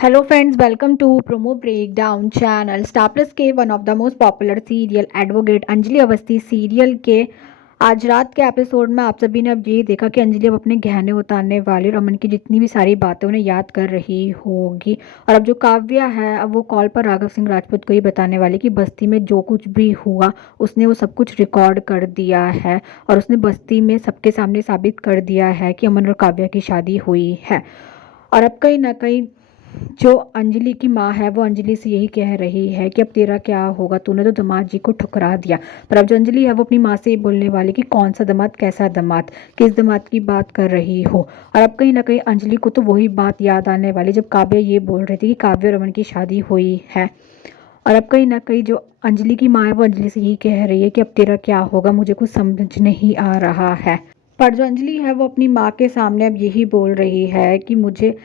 Hello friends, welcome to Promo Breakdown channel. Star Plus के one of the most popular serial advocate Anjali Awasthi serial के आज रात के episode में आप सभी ने अब ये देखा कि अंजलि अब अपने गहने उतारने वाली और अमन की जितनी भी सारी बातें उन्हें याद कर रही होगी। और अब जो काव्या है अब वो कॉल पर राघव सिंह राजपूत को ही बताने वाली कि बस्ती में जो कुछ भी हुआ उसने वो सब कुछ रिकॉर्ड कर दिया है और उसने बस्ती में सबके सामने साबित कर दिया है कि अमन और काव्या की शादी हुई है। और अब कहीं ना कहीं जो अंजलि की माँ है वो अंजलि से यही कह रही है कि अब तेरा क्या होगा, तूने तो दामाद जी को ठुकरा दिया। पर अब जो अंजलि है वो अपनी माँ से ये बोलने वाली कि कौन सा दामाद, कैसा दामाद, किस दामाद की बात कर रही हो। और अब कहीं ना कहीं अंजलि को तो वही बात याद आने वाली जब काव्या ये बोल रही थी कि काव्या और रमन की शादी हुई है। और अब कहीं ना कहीं जो अंजलि की माँ है वो अंजलि से यही कह रही है कि अब तेरा क्या होगा, मुझे कुछ समझ नहीं आ रहा है। पर जो अंजलि है वो अपनी माँ के सामने अब यही बोल रही है कि मुझे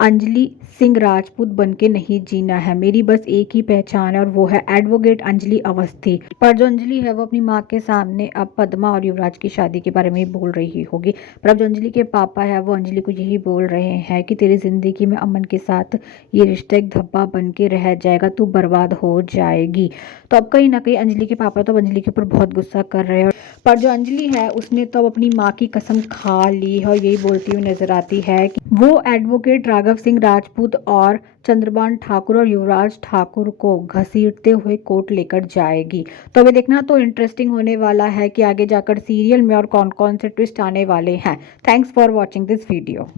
अंजलि सिंह राजपूत बनके नहीं जीना है, मेरी बस एक ही पहचान है और वो है एडवोकेट अंजलि अवस्थी। पर जो अंजलि है वो अपनी माँ के सामने अब पद्मा और युवराज की शादी के बारे में ही बोल रही होगी। पर अब जो अंजलि के पापा है वो अंजलि को यही बोल रहे हैं कि तेरी जिंदगी में अमन के साथ ये रिश्ता एक धब्बा बन के रह जाएगा, तू बर्बाद हो जाएगी। तो अब कहीं ना कहीं अंजलि के पापा तो अंजलि के ऊपर बहुत गुस्सा कर रहे हैं। पर जो अंजलि है उसने तो अब अपनी माँ की कसम खा ली है और यही बोलती हुई नजर आती है कि वो एडवोकेट राघव सिंह राजपूत और चंद्रभान ठाकुर और युवराज ठाकुर को घसीटते हुए कोर्ट लेकर जाएगी। तो अभी देखना तो इंटरेस्टिंग होने वाला है कि आगे जाकर सीरियल में और कौन कौन से ट्विस्ट आने वाले हैं। Thanks for watching this video.